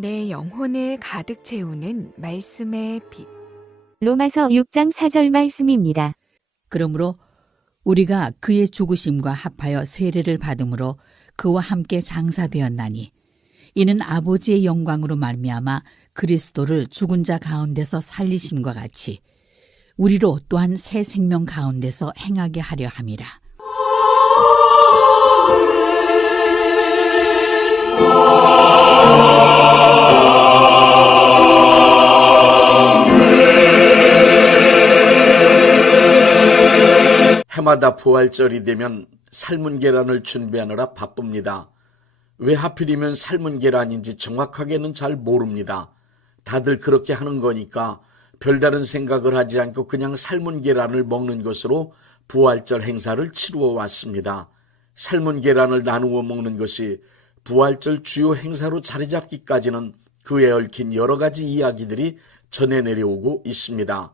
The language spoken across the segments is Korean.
내 영혼을 가득 채우는 말씀의 빛. 로마서 6장 4절 말씀입니다. 그러므로 우리가 그의 죽으심과 합하여 세례를 받음으로 그와 함께 장사되었나니 이는 아버지의 영광으로 말미암아 그리스도를 죽은 자 가운데서 살리심과 같이 우리로 또한 새 생명 가운데서 행하게 하려 함이라. 해마다 부활절이 되면 삶은 계란을 준비하느라 바쁩니다. 왜 하필이면 삶은 계란인지 정확하게는 잘 모릅니다. 다들 그렇게 하는 거니까 별다른 생각을 하지 않고 그냥 삶은 계란을 먹는 것으로 부활절 행사를 치루어 왔습니다. 삶은 계란을 나누어 먹는 것이 부활절 주요 행사로 자리 잡기까지는 그에 얽힌 여러 가지 이야기들이 전해 내려오고 있습니다.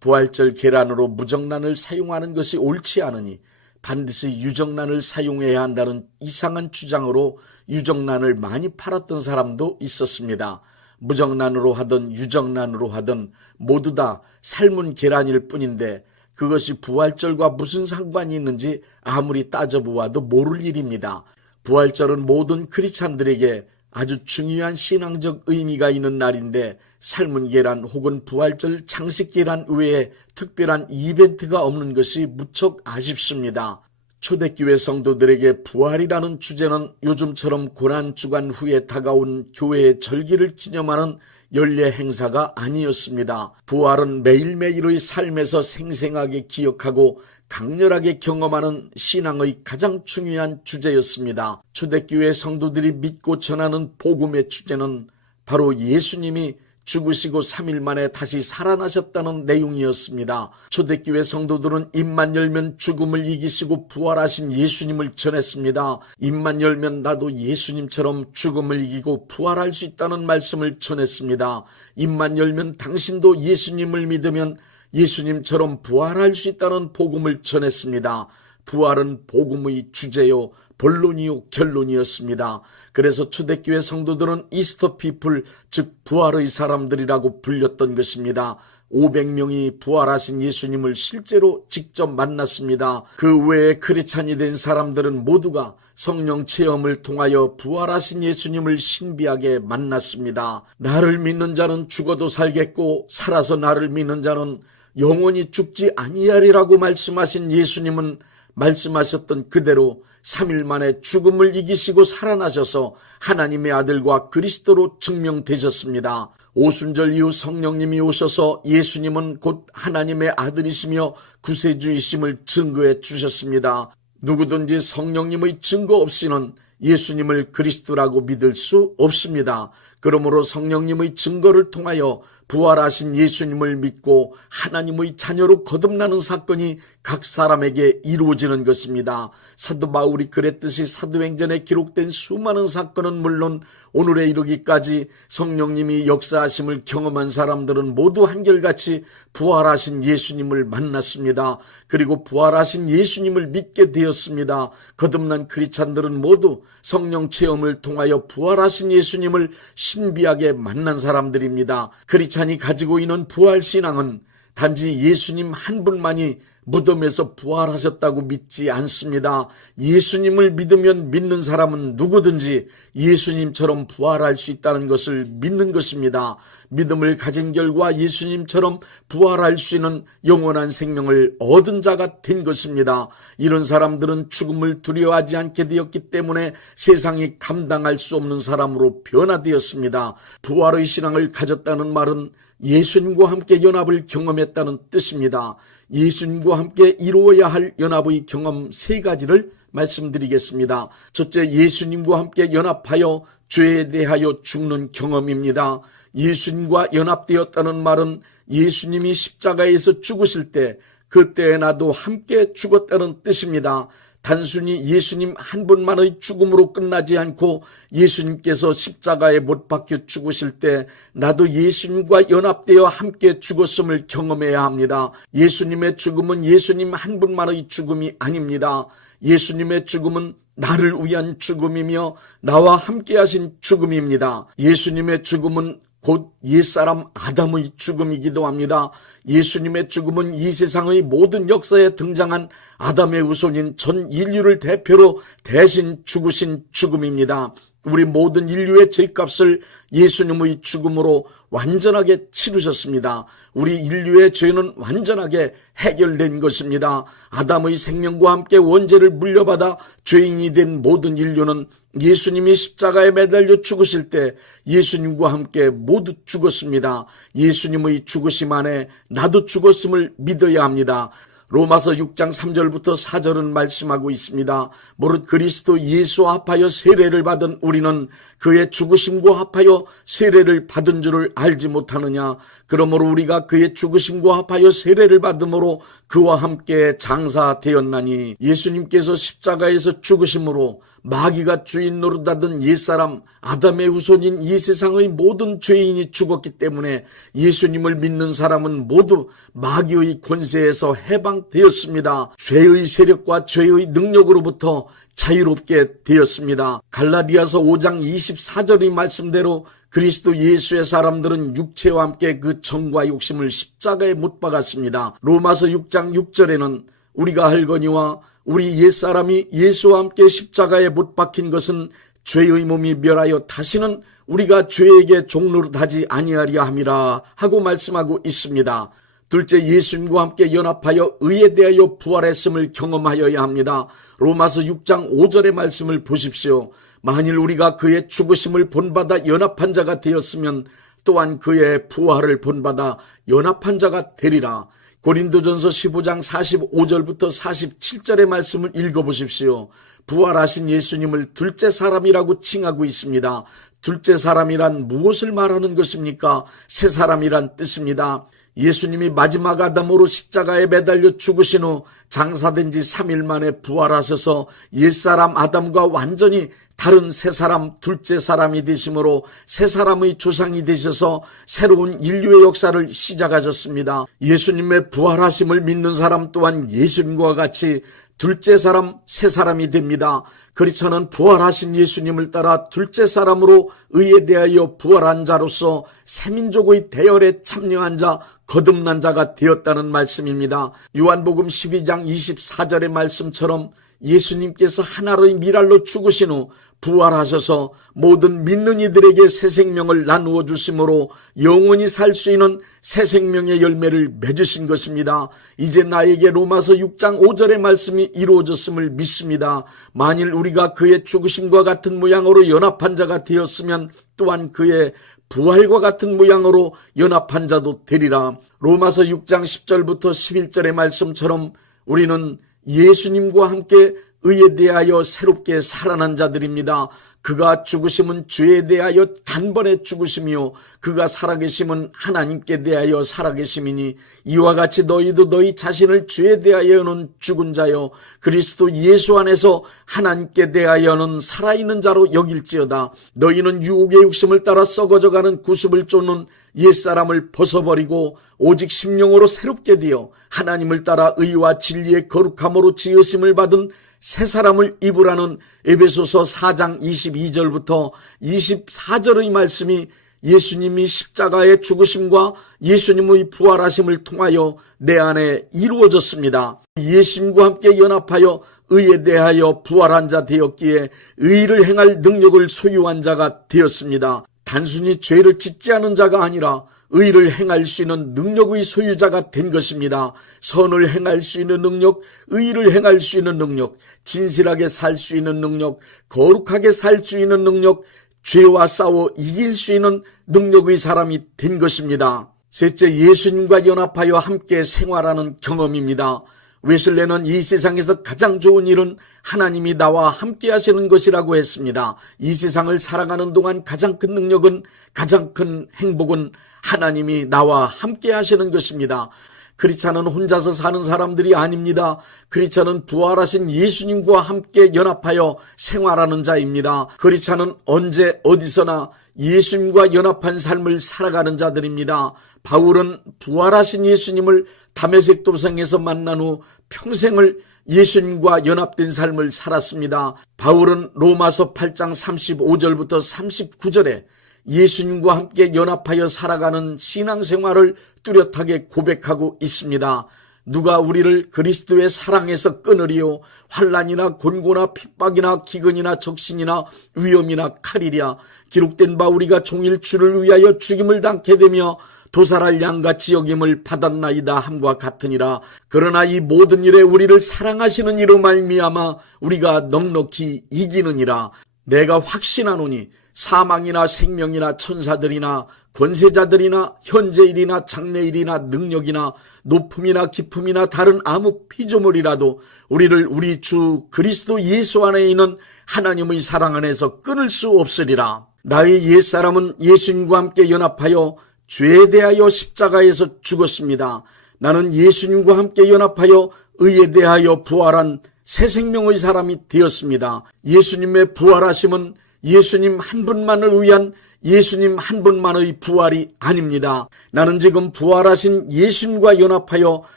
부활절 계란으로 무정란을 사용하는 것이 옳지 않으니 반드시 유정란을 사용해야 한다는 이상한 주장으로 유정란을 많이 팔았던 사람도 있었습니다. 무정란으로 하든 유정란으로 하든 모두 다 삶은 계란일 뿐인데 그것이 부활절과 무슨 상관이 있는지 아무리 따져보아도 모를 일입니다. 부활절은 모든 크리스찬들에게 아주 중요한 신앙적 의미가 있는 날인데 삶은 계란 혹은 부활절 장식 계란 외에 특별한 이벤트가 없는 것이 무척 아쉽습니다. 초대교회 성도들에게 부활이라는 주제는 요즘처럼 고난주간 후에 다가온 교회의 절기를 기념하는 연례 행사가 아니었습니다. 부활은 매일매일의 삶에서 생생하게 기억하고 강렬하게 경험하는 신앙의 가장 중요한 주제였습니다. 초대교회 성도들이 믿고 전하는 복음의 주제는 바로 예수님이 죽으시고 3일 만에 다시 살아나셨다는 내용이었습니다. 초대교회 성도들은 입만 열면 죽음을 이기시고 부활하신 예수님을 전했습니다. 입만 열면 나도 예수님처럼 죽음을 이기고 부활할 수 있다는 말씀을 전했습니다. 입만 열면 당신도 예수님을 믿으면 예수님처럼 부활할 수 있다는 복음을 전했습니다. 부활은 복음의 주제요 본론이요 결론이었습니다. 그래서 초대교회 성도들은 이스터 피플, 즉 부활의 사람들이라고 불렸던 것입니다. 500명이 부활하신 예수님을 실제로 직접 만났습니다. 그 외에 크리스찬이 된 사람들은 모두가 성령 체험을 통하여 부활하신 예수님을 신비하게 만났습니다. 나를 믿는 자는 죽어도 살겠고 살아서 나를 믿는 자는 영원히 죽지 아니하리라고 말씀하신 예수님은 말씀하셨던 그대로 3일 만에 죽음을 이기시고 살아나셔서 하나님의 아들과 그리스도로 증명되셨습니다. 오순절 이후 성령님이 오셔서 예수님은 곧 하나님의 아들이시며 구세주이심을 증거해 주셨습니다. 누구든지 성령님의 증거 없이는 예수님을 그리스도라고 믿을 수 없습니다. 그러므로 성령님의 증거를 통하여 부활하신 예수님을 믿고 하나님의 자녀로 거듭나는 사건이 각 사람에게 이루어지는 것입니다. 사도 바울이 그랬듯이 사도행전에 기록된 수많은 사건은 물론 오늘에 이르기까지 성령님이 역사하심을 경험한 사람들은 모두 한결같이 부활하신 예수님을 만났습니다. 그리고 부활하신 예수님을 믿게 되었습니다. 거듭난 크리스찬들은 모두 성령 체험을 통하여 부활하신 예수님을 신비하게 만난 사람들입니다. 크리스찬이 가지고 있는 부활신앙은 단지 예수님 한 분만이 무덤에서 부활하셨다고 믿지 않습니다. 예수님을 믿으면 믿는 사람은 누구든지 예수님처럼 부활할 수 있다는 것을 믿는 것입니다. 믿음을 가진 결과 예수님처럼 부활할 수 있는 영원한 생명을 얻은 자가 된 것입니다. 이런 사람들은 죽음을 두려워하지 않게 되었기 때문에 세상이 감당할 수 없는 사람으로 변화되었습니다. 부활의 신앙을 가졌다는 말은 예수님과 함께 연합을 경험했다는 뜻입니다. 예수님과 함께 이루어야 할 연합의 경험 3가지를 말씀드리겠습니다. 첫째, 예수님과 함께 연합하여 죄에 대하여 죽는 경험입니다. 예수님과 연합되었다는 말은 예수님이 십자가에서 죽으실 때 그때에 나도 함께 죽었다는 뜻입니다. 단순히 예수님 한 분만의 죽음으로 끝나지 않고 예수님께서 십자가에 못 박혀 죽으실 때 나도 예수님과 연합되어 함께 죽었음을 경험해야 합니다. 예수님의 죽음은 예수님 한 분만의 죽음이 아닙니다. 예수님의 죽음은 나를 위한 죽음이며 나와 함께하신 죽음입니다. 예수님의 죽음은 곧 옛사람 아담의 죽음이기도 합니다. 예수님의 죽음은 이 세상의 모든 역사에 등장한 아담의 후손인 전 인류를 대표로 대신 죽으신 죽음입니다. 우리 모든 인류의 죄값을 예수님의 죽음으로 완전하게 치르셨습니다. 우리 인류의 죄는 완전하게 해결된 것입니다. 아담의 생명과 함께 원죄를 물려받아 죄인이 된 모든 인류는 예수님이 십자가에 매달려 죽으실 때 예수님과 함께 모두 죽었습니다. 예수님의 죽으심 안에 나도 죽었음을 믿어야 합니다. 로마서 6장 3절부터 4절은 말씀하고 있습니다. 무릇 그리스도 예수와 합하여 세례를 받은 우리는 그의 죽으심과 합하여 세례를 받은 줄을 알지 못하느냐. 그러므로 우리가 그의 죽으심과 합하여 세례를 받음으로 그와 함께 장사되었나니. 예수님께서 십자가에서 죽으심으로 마귀가 주인 노릇하던 옛사람 아담의 후손인 이 세상의 모든 죄인이 죽었기 때문에 예수님을 믿는 사람은 모두 마귀의 권세에서 해방되었습니다. 죄의 세력과 죄의 능력으로부터 자유롭게 되었습니다. 갈라디아서 5장 24절의 말씀대로 그리스도 예수의 사람들은 육체와 함께 그 정과 욕심을 십자가에 못 박았습니다. 로마서 6장 6절에는 우리가 알거니와 우리 옛사람이 예수와 함께 십자가에 못 박힌 것은 죄의 몸이 멸하여 다시는 우리가 죄에게 종노릇하지 아니하리라 함이라 하고 말씀하고 있습니다. 둘째, 예수님과 함께 연합하여 의에 대하여 부활했음을 경험하여야 합니다. 로마서 6장 5절의 말씀을 보십시오. 만일 우리가 그의 죽으심을 본받아 연합한 자가 되었으면 또한 그의 부활을 본받아 연합한 자가 되리라. 고린도전서 15장 45절부터 47절의 말씀을 읽어보십시오. 부활하신 예수님을 둘째 사람이라고 칭하고 있습니다. 둘째 사람이란 무엇을 말하는 것입니까? 새 사람이란 뜻입니다. 예수님이 마지막 아담으로 십자가에 매달려 죽으신 후 장사된 지 3일 만에 부활하셔서 옛사람 아담과 완전히 다른 새 사람, 둘째 사람이 되심으로 새 사람의 조상이 되셔서 새로운 인류의 역사를 시작하셨습니다. 예수님의 부활하심을 믿는 사람 또한 예수님과 같이 둘째 사람, 새 사람이 됩니다. 그리스도는 부활하신 예수님을 따라 둘째 사람으로 의에 대하여 부활한 자로서 새민족의 대열에 참여한 자, 거듭난 자가 되었다는 말씀입니다. 요한복음 12장 24절의 말씀처럼 예수님께서 하나의 미랄로 죽으신 후 부활하셔서 모든 믿는 이들에게 새 생명을 나누어 주심으로 영원히 살 수 있는 새 생명의 열매를 맺으신 것입니다. 이제 나에게 로마서 6장 5절의 말씀이 이루어졌음을 믿습니다. 만일 우리가 그의 죽으심과 같은 모양으로 연합한 자가 되었으면 또한 그의 부활과 같은 모양으로 연합한 자도 되리라. 로마서 6장 10절부터 11절의 말씀처럼 우리는 예수님과 함께 의에 대하여 새롭게 살아난 자들입니다. 그가 죽으심은 죄에 대하여 단번에 죽으심이요 그가 살아계심은 하나님께 대하여 살아계심이니 이와 같이 너희도 너희 자신을 죄에 대하여는 죽은 자요 그리스도 예수 안에서 하나님께 대하여는 살아있는 자로 여길지어다. 너희는 유혹의 욕심을 따라 썩어져가는 구습을 쫓는 옛사람을 벗어버리고 오직 심령으로 새롭게 되어 하나님을 따라 의와 진리의 거룩함으로 지으심을 받은 새 사람을 입으라는 에베소서 4장 22절부터 24절의 말씀이 예수님이 십자가의 죽으심과 예수님의 부활하심을 통하여 내 안에 이루어졌습니다. 예수님과 함께 연합하여 의에 대하여 부활한 자 되었기에 의를 행할 능력을 소유한 자가 되었습니다. 단순히 죄를 짓지 않은 자가 아니라 의를 행할 수 있는 능력의 소유자가 된 것입니다. 선을 행할 수 있는 능력, 의를 행할 수 있는 능력, 진실하게 살 수 있는 능력, 거룩하게 살 수 있는 능력, 죄와 싸워 이길 수 있는 능력의 사람이 된 것입니다. 셋째, 예수님과 연합하여 함께 생활하는 경험입니다. 웨슬레는 이 세상에서 가장 좋은 일은 하나님이 나와 함께 하시는 것이라고 했습니다. 이 세상을 살아가는 동안 가장 큰 능력은, 가장 큰 행복은 하나님이 나와 함께 하시는 것입니다. 크리스찬은 혼자서 사는 사람들이 아닙니다. 크리스찬은 부활하신 예수님과 함께 연합하여 생활하는 자입니다. 크리스찬은 언제 어디서나 예수님과 연합한 삶을 살아가는 자들입니다. 바울은 부활하신 예수님을 다메섹 도성에서 만난 후 평생을 예수님과 연합된 삶을 살았습니다. 바울은 로마서 8장 35절부터 39절에 예수님과 함께 연합하여 살아가는 신앙생활을 뚜렷하게 고백하고 있습니다. 누가 우리를 그리스도의 사랑에서 끊으리요? 환난이나 곤고나 핍박이나 기근이나 적신이나 위험이나 칼이랴. 기록된 바 우리가 종일 주를 위하여 죽임을 당케 되며 도살할 양같이 여김을 받았나이다 함과 같으니라. 그러나 이 모든 일에 우리를 사랑하시는 이로 말미암아 우리가 넉넉히 이기느니라. 내가 확신하노니 사망이나 생명이나 천사들이나 권세자들이나 현재일이나 장래일이나 능력이나 높음이나 깊음이나 다른 아무 피조물이라도 우리를 우리 주 그리스도 예수 안에 있는 하나님의 사랑 안에서 끊을 수 없으리라. 나의 옛사람은 예수님과 함께 연합하여 죄에 대하여 십자가에서 죽었습니다. 나는 예수님과 함께 연합하여 의에 대하여 부활한 새 생명의 사람이 되었습니다. 예수님의 부활하심은 예수님 한 분만을 위한 예수님 한 분만의 부활이 아닙니다. 나는 지금 부활하신 예수님과 연합하여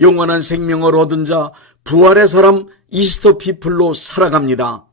영원한 생명을 얻은 자 부활의 사람 이스터 피플로 살아갑니다.